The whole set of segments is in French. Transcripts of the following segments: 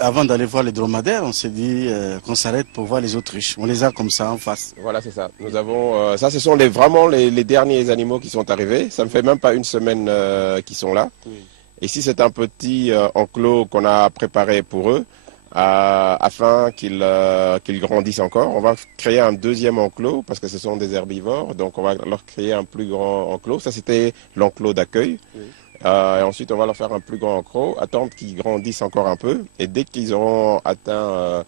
Avant d'aller voir les dromadaires, on s'est dit qu'on s'arrête pour voir les autruches. On les a comme ça en face. Voilà, c'est ça. Nous avons, ça, ce sont vraiment les derniers animaux qui sont arrivés. Ça ne fait même pas une semaine qu'ils sont là. Ici, c'est un petit enclos qu'on a préparé pour eux afin qu'ils grandissent encore. On va créer un deuxième enclos parce que ce sont des herbivores. Donc, on va leur créer un plus grand enclos. Ça, c'était l'enclos d'accueil. Et ensuite, on va leur faire un plus grand enclos, attendre qu'ils grandissent encore un peu. Et dès qu'ils auront atteint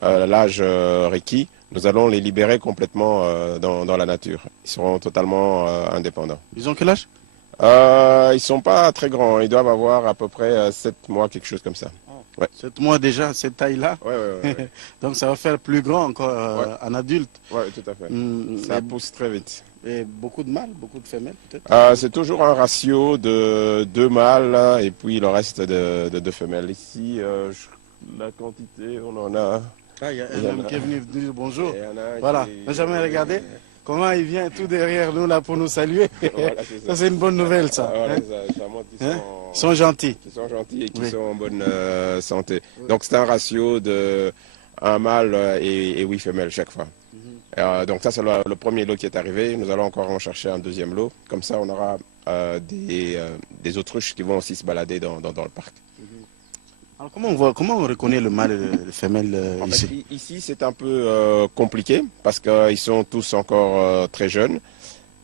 l'âge requis, nous allons les libérer complètement dans la nature. Ils seront totalement indépendants. Ils ont quel âge? Ils sont pas très grands. Ils doivent avoir à peu près 7 mois, quelque chose comme ça. Ouais. 7 mois déjà, cette taille-là. Ouais. Donc ça va faire plus grand encore en adulte. Oui, tout à fait. Ça pousse très vite. Et beaucoup de mâles, beaucoup de femelles peut-être? C'est toujours un ratio de 2 mâles et puis le reste de 2 femelles. Ici, la quantité, on en a... Il y a un homme qui est venu dire bonjour. Voilà, on n'a jamais regardé comment il vient tout derrière nous là pour nous saluer. Voilà, ça c'est une bonne nouvelle ça. Voilà, ça montre qu'ils sont gentils. Ils sont gentils et qu'ils sont en bonne santé. Donc c'est un ratio de 1 mâle et 8 femelles chaque fois. Donc ça c'est le premier lot qui est arrivé. Nous allons encore en chercher un deuxième lot. Comme ça on aura des autruches qui vont aussi se balader dans le parc. Alors comment on reconnaît le mâle et le femelle ici? Ici c'est un peu compliqué parce qu'ils sont tous encore très jeunes.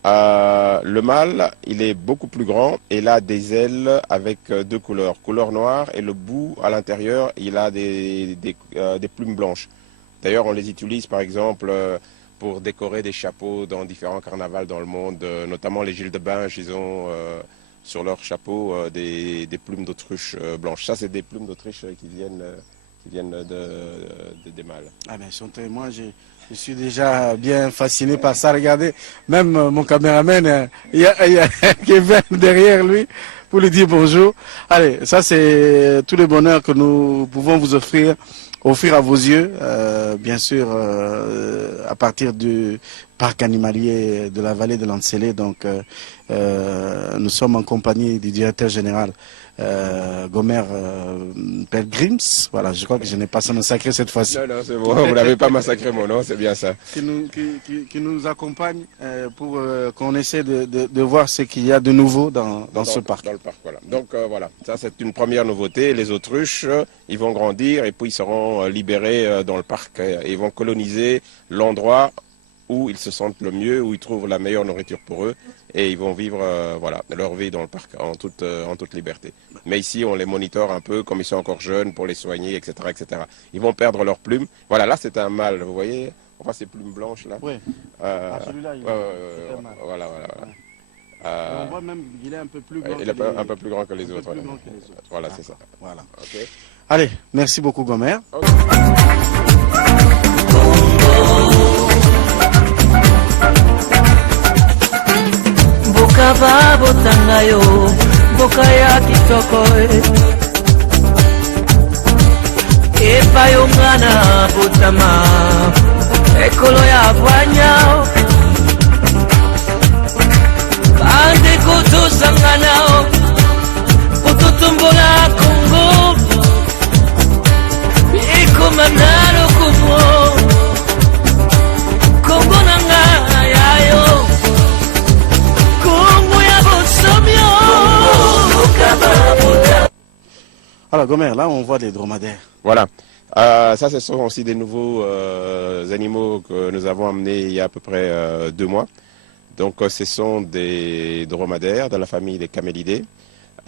Le mâle, il est beaucoup plus grand et il a des ailes avec 2 couleurs. Couleur noire et le bout à l'intérieur, il a des plumes blanches. D'ailleurs, on les utilise par exemple pour décorer des chapeaux dans différents carnavals dans le monde, notamment les Gilles de Binge, ils ont sur leur chapeau des plumes d'autruche blanches. Ça, c'est des plumes d'autruche qui viennent des mâles. Ah ben, moi, je suis déjà bien fasciné par ça. Regardez, même mon caméraman, il y a Kevin derrière lui pour lui dire bonjour. Allez, ça c'est tout le bonheur que nous pouvons vous offrir à vos yeux, bien sûr, à partir du parc animalier de la vallée de l'Ancélé. Donc, nous sommes en compagnie du directeur général Gomer Pelgrims. Voilà, je crois que je n'ai pas son nom sacré cette fois-ci. Non, c'est bon, vous n'avez pas massacré mon nom, c'est bien ça. Qui nous accompagne pour qu'on essaie de voir ce qu'il y a de nouveau dans ce parc. Dans le parc, voilà. Donc voilà, ça c'est une première nouveauté. Les autruches, ils vont grandir et puis ils seront libérés dans le parc. Ils vont coloniser l'endroit où ils se sentent le mieux, où ils trouvent la meilleure nourriture pour eux, et ils vont vivre leur vie dans le parc en toute liberté. Mais ici, on les monitore un peu, comme ils sont encore jeunes, pour les soigner, etc., etc. Ils vont perdre leurs plumes. Voilà, là c'est un mâle, vous voyez, on voit ces plumes blanches là. Oui. Celui-là, il est un mâle. Voilà. On voit même qu'il est un peu plus grand. Il est un peu plus grand que les autres. Voilà, c'est ça. Voilà. Okay. Allez, merci beaucoup Gomer. Okay. Bokaba botangayo bokaya kitoko epayongana botama ekolo ya bwanya ande kutosangana kututumbola Kongo ikomanalo kumo Kongo nanga yayo Alors Gomer, là on voit des dromadaires. Voilà. Ça, ce sont aussi des nouveaux animaux que nous avons amenés il y a à peu près 2 mois. Donc ce sont des dromadaires de la famille des camélidés.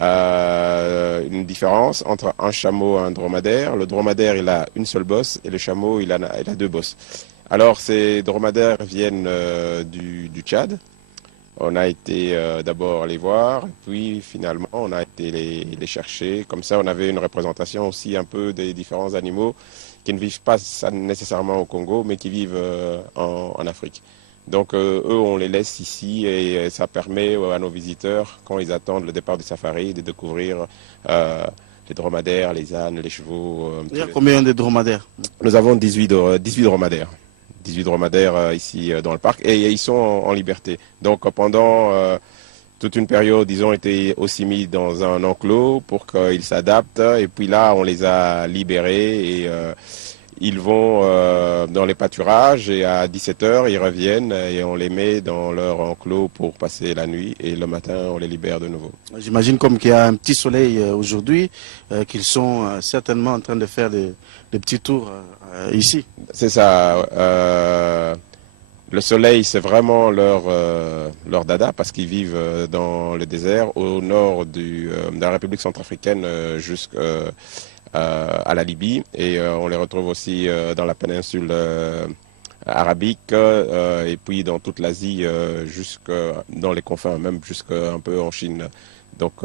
Une différence entre un chameau et un dromadaire. Le dromadaire, il a une seule bosse et le chameau, il a 2 bosses. Alors ces dromadaires viennent du Tchad. On a été d'abord les voir, puis finalement on a été les chercher. Comme ça, on avait une représentation aussi un peu des différents animaux qui ne vivent pas nécessairement au Congo, mais qui vivent en Afrique. Donc eux, on les laisse ici et ça permet à nos visiteurs, quand ils attendent le départ du safari, de découvrir les dromadaires, les ânes, les chevaux. Il y a combien de dromadaires? Nous avons 18 dromadaires. 18 dromadaires ici dans le parc et ils sont en liberté. Donc pendant toute une période, ils ont été aussi mis dans un enclos pour qu'ils s'adaptent. Et puis là, on les a libérés et ils vont dans les pâturages et à 17h, ils reviennent et on les met dans leur enclos pour passer la nuit. Et le matin, on les libère de nouveau. J'imagine comme qu'il y a un petit soleil aujourd'hui, qu'ils sont certainement en train de faire des petits tours ici. C'est ça. Le soleil, c'est vraiment leur dada parce qu'ils vivent dans le désert au nord de la République centrafricaine jusqu'à la Libye. Et on les retrouve aussi dans la péninsule arabique et puis dans toute l'Asie, jusque dans les confins, même jusqu'un peu en Chine. Donc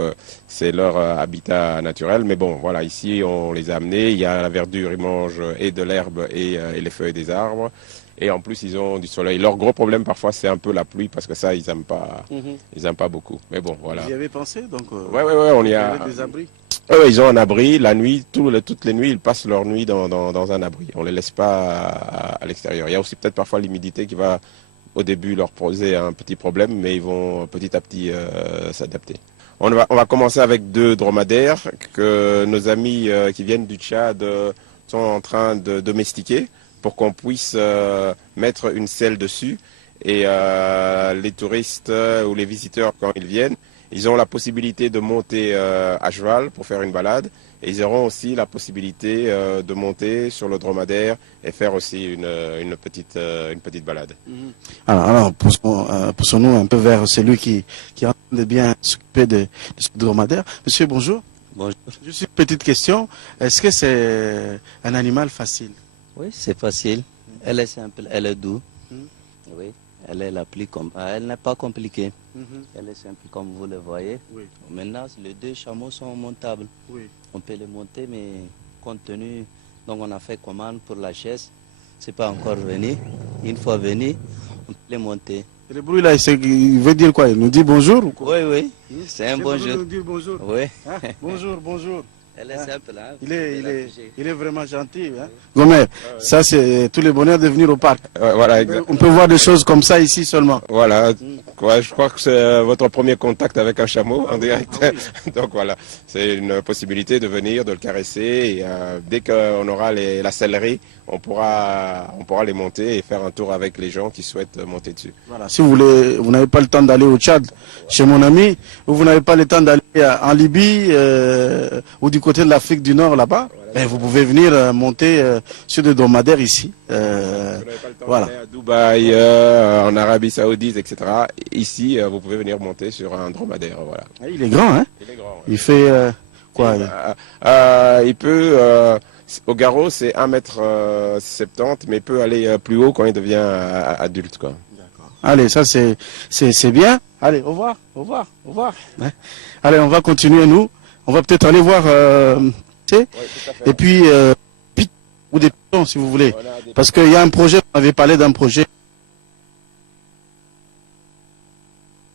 c'est leur habitat naturel. Mais bon, voilà, ici on les a amenés. Il y a la verdure, ils mangent et de l'herbe et les feuilles des arbres. Et en plus, ils ont du soleil. Leur gros problème, parfois, c'est un peu la pluie, parce que ça, ils n'aiment pas, ils aiment pas beaucoup. Mais bon, voilà. Vous y avez pensé donc Ouais, on y a. Des abris. Ils ont un abri. La nuit, toutes les nuits, ils passent leur nuit dans un abri. On les laisse pas à l'extérieur. Il y a aussi peut-être parfois l'humidité qui va, au début, leur poser un petit problème, mais ils vont petit à petit s'adapter. On va commencer avec 2 dromadaires que nos amis qui viennent du Tchad sont en train de domestiquer, pour qu'on puisse mettre une selle dessus. Et les touristes ou les visiteurs, quand ils viennent, ils ont la possibilité de monter à cheval pour faire une balade. Et ils auront aussi la possibilité de monter sur le dromadaire et faire aussi une petite balade. Alors poussons-nous un peu vers celui qui est en train de bien s'occuper de ce dromadaire. Monsieur, bonjour. Bonjour. Juste une petite question. Est-ce que c'est un animal facile? Oui, c'est facile. Elle est simple, elle est douce. Mm. Oui, elle est la plus elle n'est pas compliquée. Elle est simple comme vous le voyez. Oui. Maintenant, les 2 chameaux sont montables. Oui. On peut les monter, mais compte tenu, donc on a fait commande pour la chaise. C'est pas encore venu. Une fois venu, on peut les monter. Et le bruit là, il veut dire quoi? Il nous dit bonjour ou quoi? Oui, c'est un bonjour. Nous dire bonjour. Oui, Hein? Bonjour. elle est simple. Hein. Il est vraiment gentil. Hein? Gomer, ça c'est tout le bonheur de venir au parc. Voilà, On peut voir des choses comme ça ici seulement. Voilà. Ouais, je crois que c'est votre premier contact avec un chameau en direct. Donc voilà, c'est une possibilité de venir, de le caresser. Et, dès qu'on aura la sellerie, on pourra les monter et faire un tour avec les gens qui souhaitent monter dessus. Voilà. Si vous n'avez pas le temps d'aller au Tchad chez mon ami, ou vous n'avez pas le temps d'aller en Libye ou du côté de l'Afrique du Nord là-bas, ben, vous pouvez venir monter sur des dromadaires ici. Vous n'avez pas le temps Voilà. d'aller à Dubaï, en Arabie Saoudite, etc. Ici, vous pouvez venir monter sur un dromadaire. Voilà. Il est grand, hein? Il est grand. Ouais. Il fait quoi? Il peut, au garrot, c'est 1m70, mais il peut aller plus haut quand il devient adulte, quoi. Allez, ça c'est bien. Allez, au revoir. Hein? Allez, on va continuer nous. On va peut-être aller voir Oui, tout à fait. et puis ou des pitons si vous voulez. Voilà, des- Parce qu'il y a un projet, on avait parlé d'un projet.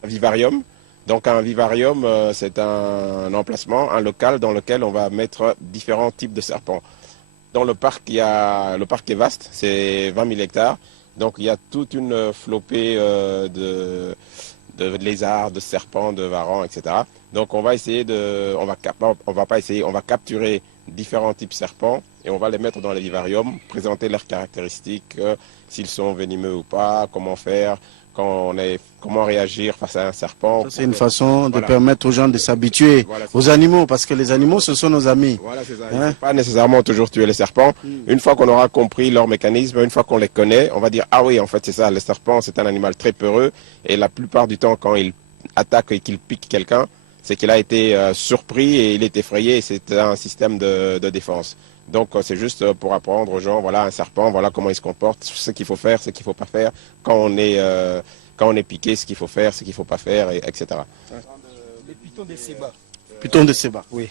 Un vivarium. Donc un vivarium, c'est un emplacement, un local dans lequel on va mettre différents types de serpents. Dans le parc, le parc est vaste, c'est 20 000 hectares. Donc il y a toute une flopée de lézards, de serpents, de varans, etc. Donc on va capturer différents types de serpents et on va les mettre dans les vivariums, présenter leurs caractéristiques, s'ils sont venimeux ou pas, comment faire, comment réagir face à un serpent. Ça, c'est une façon de Voilà. permettre aux gens de s'habituer Voilà, c'est aux animaux, parce que les animaux, ce sont nos amis. Voilà, c'est ça. Hein? Il ne faut pas nécessairement toujours tuer les serpents. Une fois qu'on aura compris leur mécanisme, une fois qu'on les connaît, on va dire, ah oui, en fait, c'est ça, le serpent, c'est un animal très peureux. Et la plupart du temps, quand il attaque et qu'il pique quelqu'un, c'est qu'il a été surpris et il est effrayé et c'est un système de défense. Donc, c'est juste pour apprendre aux gens, voilà, un serpent, voilà comment il se comporte, ce qu'il faut faire, ce qu'il ne faut pas faire, quand on est piqué, ce qu'il faut faire, ce qu'il ne faut pas faire, etc. Les pitons de Seba. Python de Seba. Oui.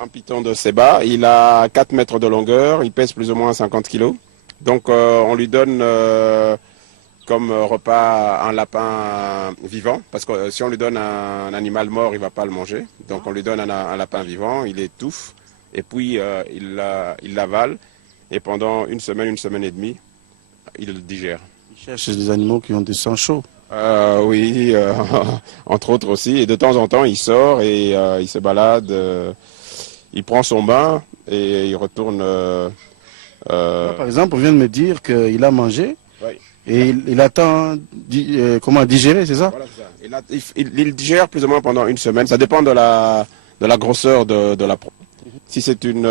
Un python de Seba, il a 4 mètres de longueur, il pèse plus ou moins 50 kilos. Donc on lui donne comme repas un lapin vivant, parce que si on lui donne un animal mort, il ne va pas le manger. Donc on lui donne un lapin vivant, il étouffe, et puis il l'avale, et pendant une semaine et demie, il le digère. Ils cherchent des animaux qui ont du sang chaud. Oui, entre autres aussi. Et de temps en temps, il sort et il se balade. Il prend son bain et il retourne. Là, par exemple, on vient de me dire qu'il a mangé Oui. et il attend comment digérer, c'est ça? Voilà, c'est ça. Et là, il digère plus ou moins pendant une semaine. Ça dépend de la grosseur de la proie. Si c'est une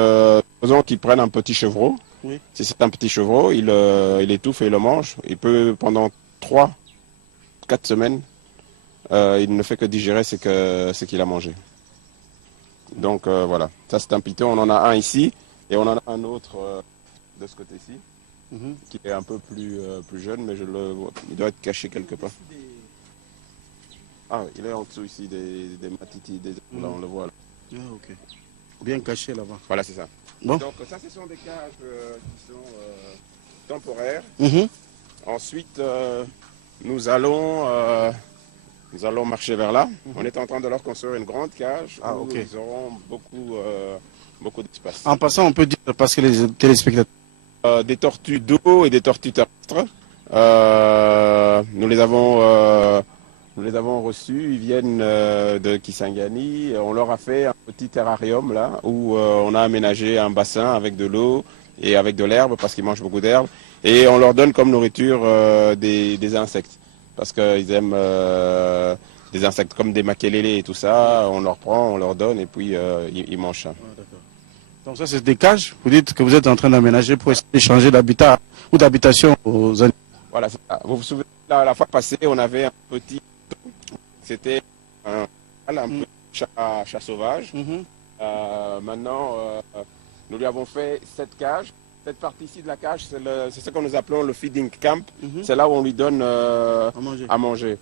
faisons qu'il prenne un petit chevreau. Oui. Si c'est un petit chevreau, il étouffe et il le mange. Il peut pendant 3-4 semaines, il ne fait que digérer ce qu'il a mangé. Donc voilà, ça c'est un python. On en a un ici et on en a un autre de ce côté-ci qui est un peu plus jeune, mais il doit être caché quelque part. Ah, il est en dessous ici des matitis, là on le voit. Là. Ah, ok. Bien caché là-bas. Voilà, c'est ça. Bon. Donc ça, ce sont des cages qui sont temporaires. Mhm. Ensuite, nous allons marcher vers là. On est en train de leur construire une grande cage où ok. ils auront beaucoup d'espace. En passant, on peut dire, parce que les téléspectateurs... Des tortues d'eau et des tortues terrestres. Nous les avons reçus. Ils viennent de Kisangani. On leur a fait un petit terrarium là où on a aménagé un bassin avec de l'eau et avec de l'herbe parce qu'ils mangent beaucoup d'herbe. Et on leur donne comme nourriture des insectes parce qu'ils aiment des insectes comme des makelele et tout ça. On leur prend, on leur donne et puis ils mangent ça. Donc ça, c'est des cages. Vous dites que vous êtes en train d'aménager pour essayer de changer d'habitat ou d'habitation aux animaux. Voilà, c'est ça. Vous vous souvenez, la fois passée, on avait un petit... C'était un peu chat sauvage. Maintenant, nous lui avons fait cette cage. Cette partie-ci de la cage, c'est ce que nous appelons le feeding camp. C'est là où on lui donne à manger.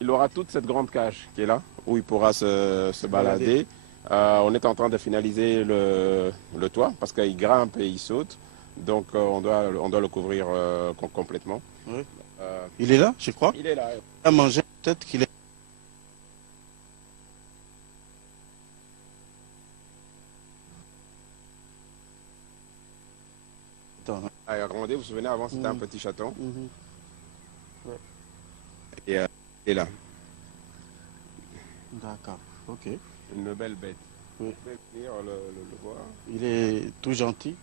Il aura toute cette grande cage qui est là, où il pourra se balader. On est en train de finaliser le toit parce qu'il grimpe et il saute. Donc on doit le couvrir complètement. Oui. Il est là, je crois. Il est là. Il a mangé, peut-être qu'il est... Attends, hein. Regardez, vous vous souvenez, avant c'était un petit chaton. Ouais. Et il est là. D'accord, ok. Une belle bête. Oui. Vous pouvez venir le voir. Il est tout gentil.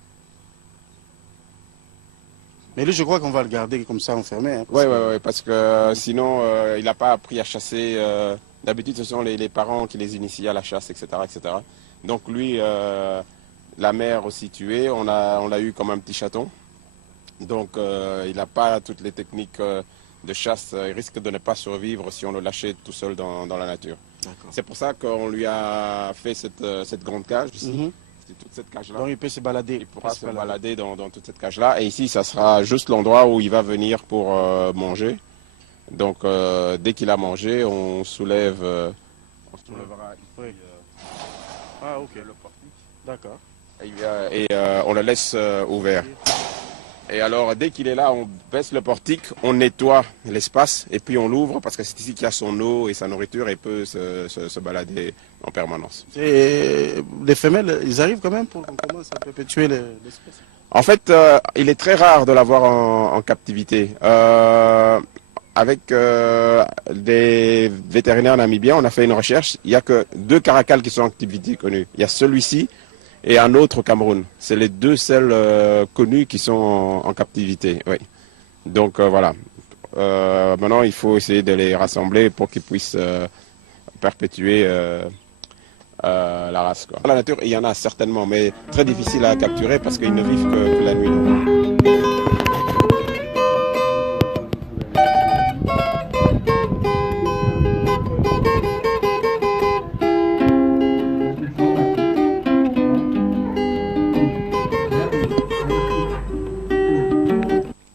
Mais lui, je crois qu'on va le garder comme ça enfermé. Hein, Oui, parce que sinon, il n'a pas appris à chasser. D'habitude, ce sont les parents qui les initient à la chasse, etc. etc. Donc lui, la mère aussi tuée, on l'a eu comme un petit chaton. Donc il n'a pas toutes les techniques de chasse. Il risque de ne pas survivre si on le lâchait tout seul dans la nature. C'est pour ça qu'on lui a fait cette grande cage ici. C'est toute cette cage-là. Donc il peut se balader. Il pourra se balader dans toute cette cage-là. Et ici, ça sera juste l'endroit où il va venir pour manger. Donc dès qu'il a mangé, on soulèvera Oui. Ah, ok. le portique. D'accord. Et on le laisse ouvert. Et alors, dès qu'il est là, on baisse le portique, on nettoie l'espace et puis on l'ouvre parce que c'est ici qu'il y a son eau et sa nourriture et peut se balader en permanence. Et les femelles, ils arrivent quand même pour qu'on commence à perpétuer l'espèce. En fait, il est très rare de l'avoir en captivité. Avec des vétérinaires namibiens, on a fait une recherche. Il n'y a que 2 caracals qui sont en activité connus. Il y a celui-ci et un autre au Cameroun. C'est les 2 seuls connus qui sont en captivité. Oui. Donc voilà. Maintenant, il faut essayer de les rassembler pour qu'ils puissent perpétuer la race. Quoi. Dans la nature, il y en a certainement, mais très difficile à capturer parce qu'ils ne vivent que la nuit.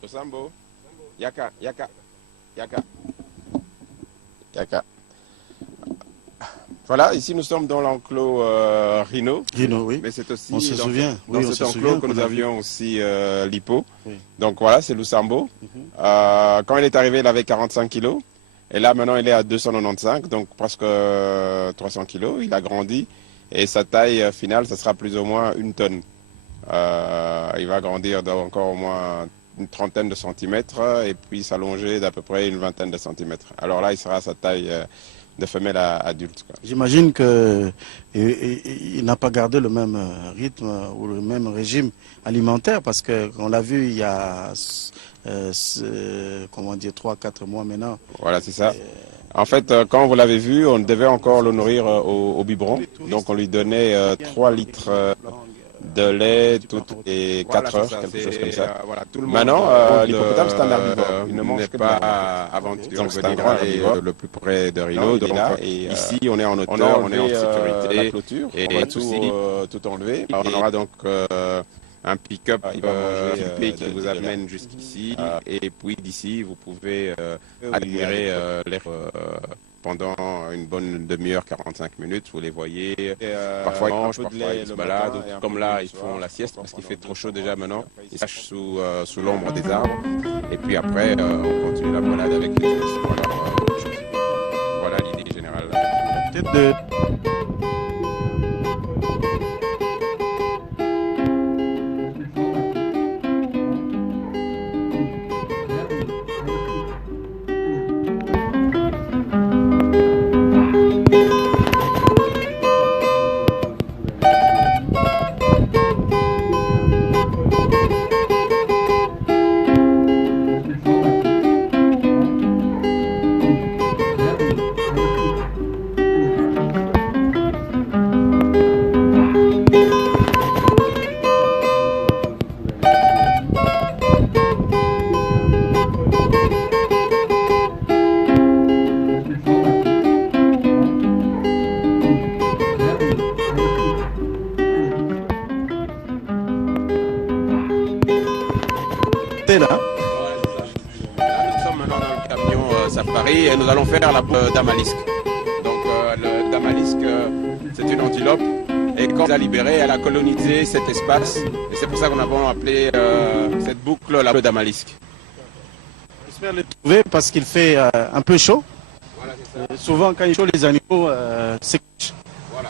Sambo, Yaka. Voilà, ici nous sommes dans l'enclos Rhino. Rhino, oui. Mais c'est aussi On se souvient. dans Oui, on cet se enclos souvient que qu'on nous a avions aussi l'hippo. Oui. Donc voilà, c'est Lusambo. Quand il est arrivé, il avait 45 kilos. Et là, maintenant, il est à 295, donc presque 300 kilos. Il a grandi. Et sa taille finale, ça sera plus ou moins 1 tonne. Il va grandir encore au moins une trentaine de centimètres et puis s'allonger d'à peu près une vingtaine de centimètres. Alors là, il sera à sa taille de femelle adulte, quoi. J'imagine que il n'a pas gardé le même rythme ou le même régime alimentaire parce que on l'a vu il y a comment dire 3-4 mois maintenant. Voilà, c'est ça. En fait, quand vous l'avez vu, on devait encore le nourrir au biberon. Donc on lui donnait 3 litres de lait toutes les 4 heures, quelque chose comme ça. Maintenant, l'hippopotame, c'est un herbivore. Il ne mange pas aventure, c'est un grand herbivore, le plus près de Rhino. Donc, ici, on est en hauteur, on est en sécurité, et tout enlevé. On aura donc un pick-up qui vous amène jusqu'ici, et puis d'ici, vous pouvez admirer l'air pendant une bonne demi-heure, 45 minutes, vous les voyez. Parfois ils mangent, parfois ils se baladent. Comme là, ils font la sieste parce qu'il fait trop chaud déjà maintenant. Ils se cachent sous l'ombre des arbres. Et puis après, on continue la balade avec les touristes. Voilà l'idée générale. Peut-être de... Là. Là, nous sommes maintenant dans le camion safari et nous allons faire la damalisque. Donc le damalisque, c'est une antilope et quand elle a libéré, elle a colonisé cet espace et c'est pour ça qu'on a appelé cette boucle la damalisque. J'espère les trouver parce qu'il fait un peu chaud. Voilà, c'est ça. Souvent quand il fait chaud, les animaux s'écouchent. Voilà.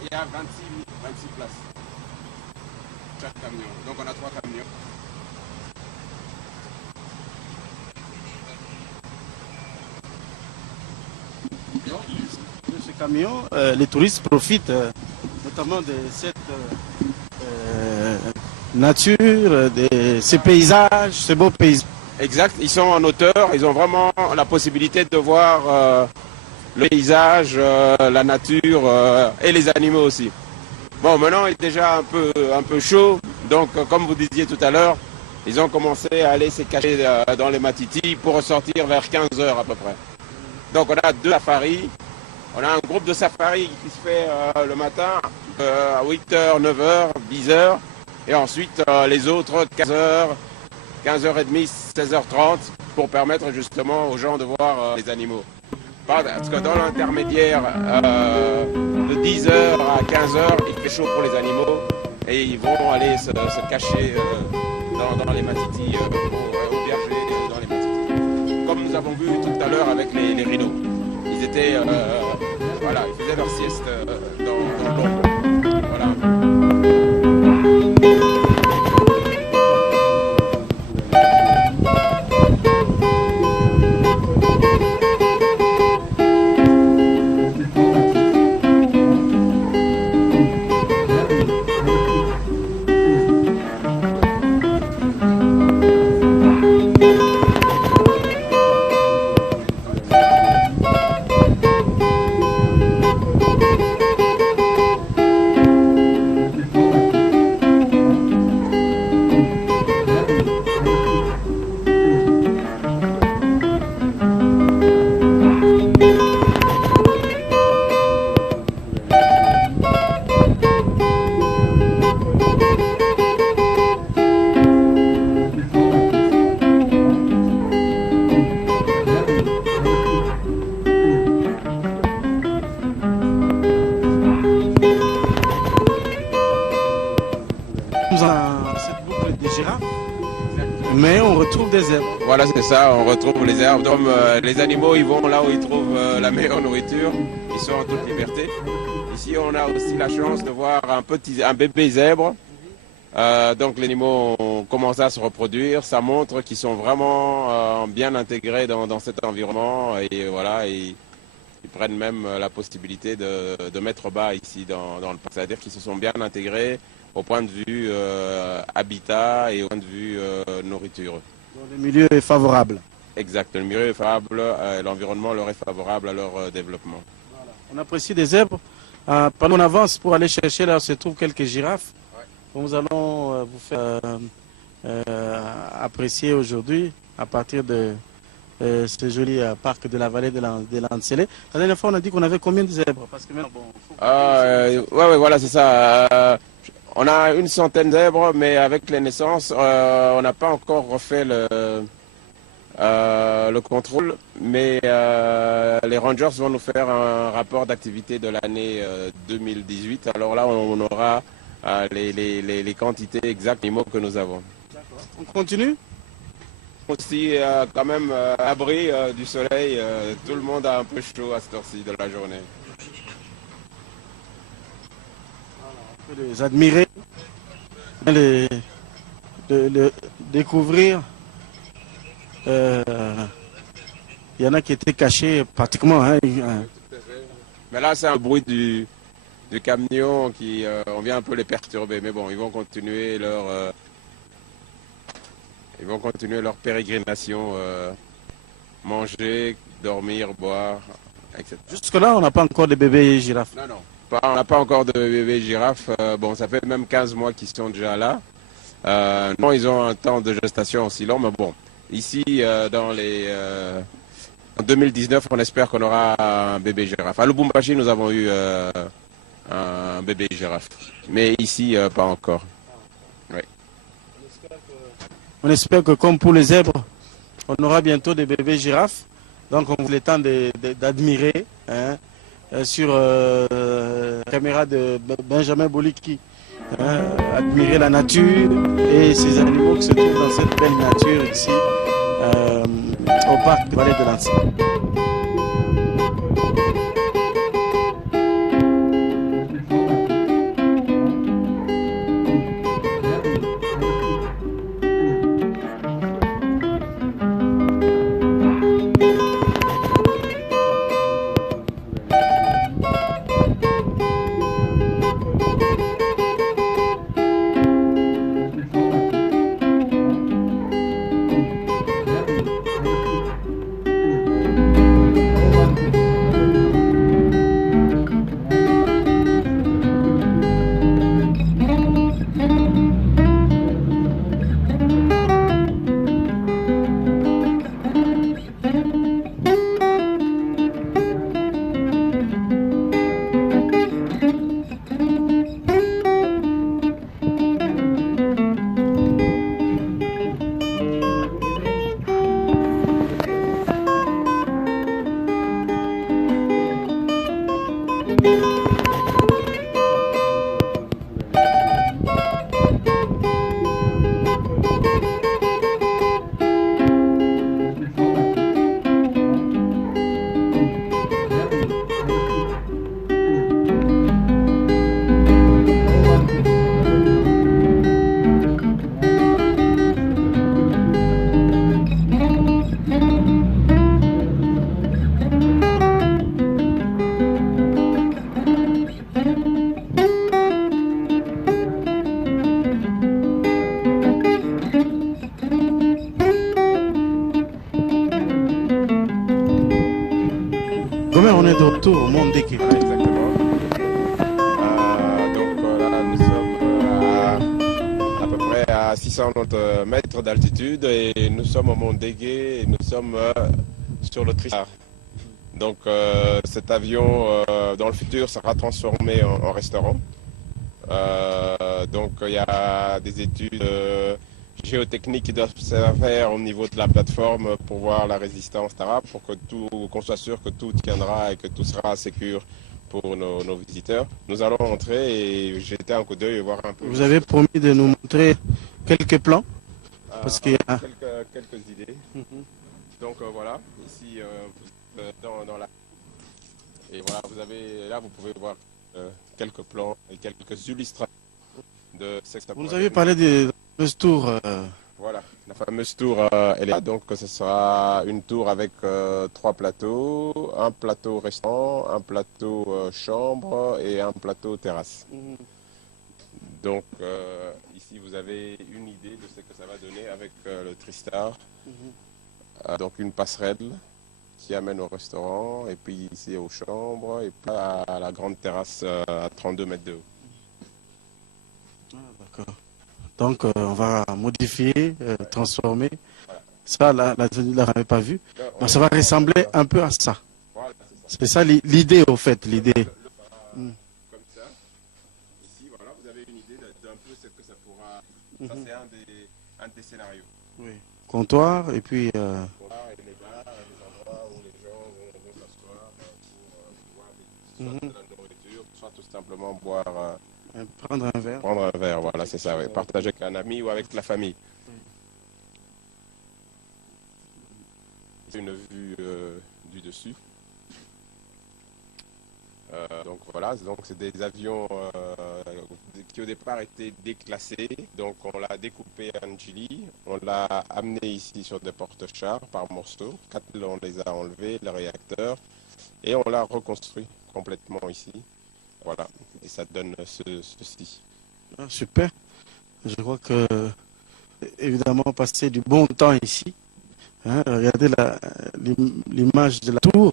Il y a 26 places. Chaque camion. Donc on a 3 camions. De ce camion, les touristes profitent notamment de cette nature, de ces paysages, ces beaux paysages. Exact, ils sont en hauteur, ils ont vraiment la possibilité de voir le paysage, la nature et les animaux aussi. Bon, maintenant il est déjà un peu chaud, donc comme vous disiez tout à l'heure, ils ont commencé à aller se cacher dans les matitis pour ressortir vers 15 heures à peu près. Donc on a 2 safaris, on a un groupe de safari qui se fait le matin à 8h, 9h, 10h, et ensuite les autres 15h, 15h30, 16h30 pour permettre justement aux gens de voir les animaux. Parce que dans l'intermédiaire de 10h à 15h, il fait chaud pour les animaux et ils vont aller se cacher dans les matitis, au berger dans les matitis. Comme nous avons vu tout à l'heure avec les rhinos. Ils étaient, voilà, ils faisaient leur sieste dans l'ombre. Voilà. Mais on retrouve des zèbres. Voilà, c'est ça, on retrouve les herbes. Donc, les animaux, ils vont là où ils trouvent la meilleure nourriture. Ils sont en toute liberté. Ici, on a aussi la chance de voir un bébé zèbre. Donc, les animaux ont commencé à se reproduire. Ça montre qu'ils sont vraiment bien intégrés dans cet environnement. Et voilà, ils prennent même la possibilité de mettre bas ici dans le parc. C'est-à-dire qu'ils se sont bien intégrés au point de vue habitat et au point de vue nourriture. Donc, le milieu est favorable. Exact, le milieu est favorable, l'environnement leur est favorable à leur développement. Voilà. On apprécie des zèbres. Pendant qu'on avance pour aller chercher, là se trouvent quelques girafes. Ouais. Nous allons vous faire apprécier aujourd'hui à partir de ce joli parc de la vallée de l'Ancélé. La dernière fois, on a dit qu'on avait combien de zèbres? Parce que maintenant, ouais, voilà, c'est ça. On a une centaine de zèbres, mais avec les naissances, on n'a pas encore refait le contrôle. Mais les rangers vont nous faire un rapport d'activité de l'année 2018. Alors là, on aura les quantités exactes d'animaux que nous avons. On continue? Aussi, quand même, abri du soleil, tout le monde a un peu chaud à cette heure-ci de la journée. On peut les admirer, les découvrir. Il y en a qui étaient cachés pratiquement. Hein. Mais là, c'est un bruit du camion qui on vient un peu les perturber. Mais bon, ils vont continuer leur pérégrination, manger, dormir, boire, etc. Jusque-là, on n'a pas encore de bébés girafes. Non. On n'a pas encore de bébés girafes. Bon, ça fait même 15 mois qu'ils sont déjà là. Non, ils ont un temps de gestation aussi long, mais bon. Ici, en 2019, on espère qu'on aura un bébé girafe. À Lubumbashi, nous avons eu un bébé girafe. Mais ici, pas encore. Oui. On espère que comme pour les zèbres, on aura bientôt des bébés girafes. Donc on vous le temps d'admirer sur la caméra de Benjamin Boliki. Admirer la nature et ces animaux qui se trouvent dans cette belle nature ici au parc de Vallée de l'Ancélé. On est de retour au monde d'équipe. Exactement. Donc là, nous sommes à peu près à 690 mètres d'altitude et nous sommes au Mont Dégué et nous sommes sur le Tristar. Donc cet avion, dans le futur, sera transformé en restaurant. Donc il y a des études géotechniques qui doivent se faire au niveau de la plateforme pour voir la résistance, etc., pour que qu'on soit sûr que tout tiendra et que tout sera sécure pour nos visiteurs. Nous allons entrer et jeter un coup d'œil et voir un peu. Vous avez promis de nous montrer quelques plans. parce qu'il y a... quelques idées. Donc voilà, ici dans la... Et voilà, vous pouvez voir quelques plans et quelques illustrations de ce que ça Vous nous pourrait avez donner. parlé de fameuse tour. Voilà, la fameuse tour, elle est là. Donc ce sera une tour avec 3 plateaux, un plateau restaurant, un plateau chambre et un plateau terrasse. Donc ici vous avez une idée de ce que ça va donner avec le Tristar. Donc une passerelle qui amène au restaurant et puis ici aux chambres et puis à la grande terrasse à 32 mètres de haut. D'accord. Donc, on va modifier, transformer. Ça, la ne l'avait pas vu. Mais ça va ressembler un peu à ça. Voilà, C'est ça l'idée, au fait, l'idée. comme ça. Ici, voilà, vous avez une idée d'un peu ce que ça pourra. Ça, c'est un des scénarios. Oui. Comptoir, et puis... Et les bars, les endroits où les gens vont s'asseoir pour boire soit de la nourriture, soit tout simplement boire. prendre un verre. Prendre un verre, voilà, c'est ça, oui. Partager avec un ami ou avec la famille. C'est une vue du dessus. Donc voilà, donc c'est des avions qui au départ étaient déclassés. Donc on l'a découpé en Chili, on l'a amené ici sur des porte-chars par morceaux. 4, on les a enlevés, le réacteur, et on l'a reconstruit complètement ici. Voilà, et ça donne ceci. Ah, super. Je crois que, évidemment, passer du bon temps ici. Hein, regardez l'image de la tour.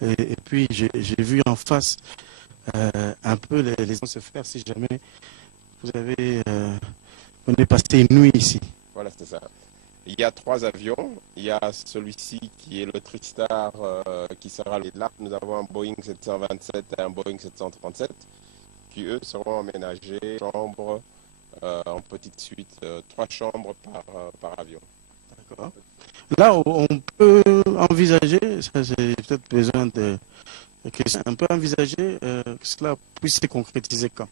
Et puis, j'ai vu en face un peu les gens se faire si jamais vous venez passer une nuit ici. Voilà, c'est ça. Il y a 3 avions. Il y a celui-ci qui est le Tristar qui sera là. Nous avons un Boeing 727 et un Boeing 737 qui, eux, seront aménagés chambres en petite suite, 3 chambres par avion. D'accord. Là, on peut envisager, ça j'ai peut-être besoin de questions, on peut envisager que cela puisse se concrétiser quand?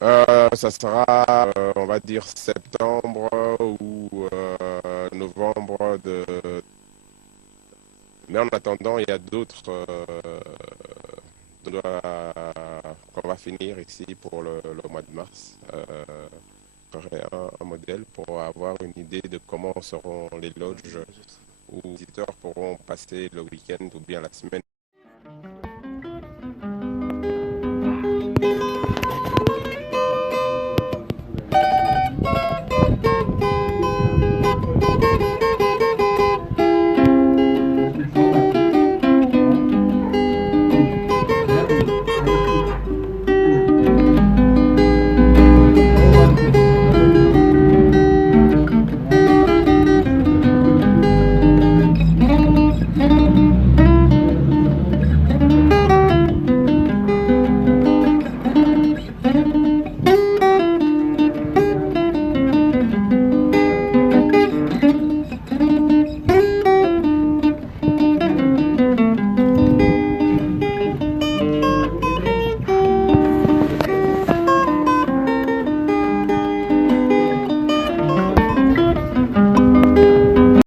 Ça sera, on va dire, septembre ou novembre. Mais en attendant, il y a d'autres qu'on va finir ici pour le mois de mars. J'aurai un modèle pour avoir une idée de comment seront les lodges où les visiteurs pourront passer le week-end ou bien la semaine